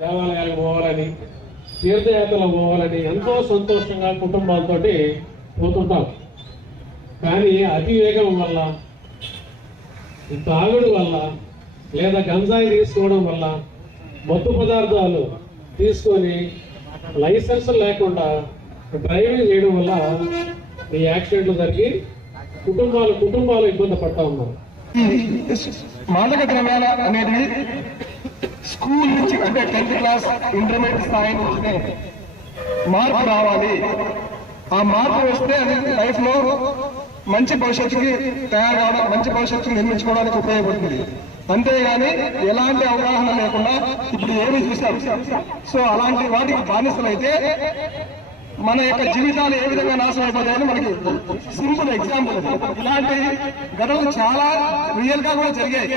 దేవాలయాలకు పోవాలని, తీర్థయాత్రలు పోవాలని ఎంతో సంతోషంగా కుటుంబాలతోటి పోతుంటాం. కానీ అతి వేగం వల్ల, తాగుడు వల్ల, లేదా గంజాయి తీసుకోవడం వల్ల, మత్తు పదార్థాలు తీసుకొని లైసెన్స్ లేకుండా డ్రైవింగ్ చేయడం వల్ల ఈ యాక్సిడెంట్లు జరిగి కుటుంబాలు ఇబ్బంది పడతా ఉన్నారు. మాదక ద్రవ్యాల అనేది స్కూల్ నుంచి, అంటే 10th క్లాస్ ఇంటర్మీడియట్ స్థాయి నుంచి మార్పు రావాలి. ఆ మార్పు వస్తే అది లైఫ్ లో మంచి భవిష్యత్తుకి తయారు కావడం, మంచి భవిష్యత్తుని నిర్మించుకోవడానికి ఉపయోగపడుతుంది. అంతేగాని ఎలాంటి అవగాహన లేకుండా ఇప్పుడు ఏమి చూసాం. సో అలాంటి వాటికి బానిసలైతే మన యొక్క జీవితాలు ఏ విధంగా నాశనం అయిపోతాయని మనకి సింపుల్ ఎగ్జాంపుల్. ఇలాంటి ఘటనలు చాలా రియల్ గా కూడా జరిగాయి.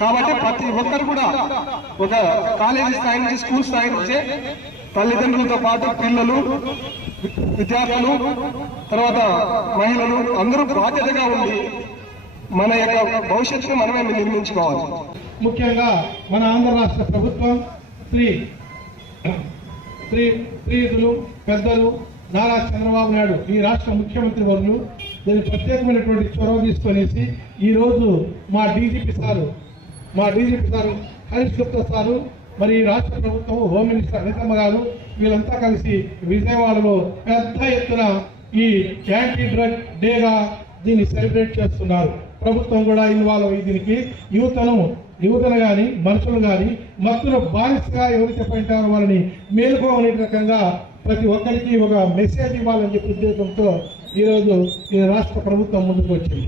కాబట్టి ప్రతి ఒక్కరు కూడా ఒక కాలేజీ స్థాయి నుంచి, స్కూల్ స్థాయి నుంచే తల్లిదండ్రులతో పాటు పిల్లలు, విద్యార్థులు, తర్వాత మహిళలు అందరూ బాధ్యతగా ఉండి మన యొక్క భవిష్యత్తును మనమే నిర్మించుకోవాలి. ముఖ్యంగా మన ఆంధ్ర రాష్ట్ర ప్రభుత్వం శ్రీయుతులు పెద్దలు నారా చంద్రబాబు నాయుడు, ఈ రాష్ట్ర ముఖ్యమంత్రి వర్యులు, దీన్ని ప్రత్యేకమైనటువంటి చొరవ తీసుకొనేసి ఈరోజు మా DGP sir Harish Gupta sir, మరి రాష్ట్ర ప్రభుత్వం హోమ్ మినిస్టర్ అనితమ్మ గారు, వీళ్ళంతా కలిసి విజయవాడలో పెద్ద ఎత్తున ఈ యాంటీ డ్రగ్ డేగా దీన్ని సెలబ్రేట్ చేస్తున్నారు. ప్రభుత్వం కూడా ఇన్వాల్వ్ అయ్యి దీనికి యువతను కానీ, మనుషులు కానీ మత్తులో బానిసగా ఎవరైతే పైంటారో వాళ్ళని మేలుకోవనే రకంగా ప్రతి ఒక్కరికి ఒక మెసేజ్ ఇవ్వాలని చెప్పే ఉద్దేశంతో ఈరోజు ఈ రాష్ట్ర ప్రభుత్వం ముందుకు వచ్చింది.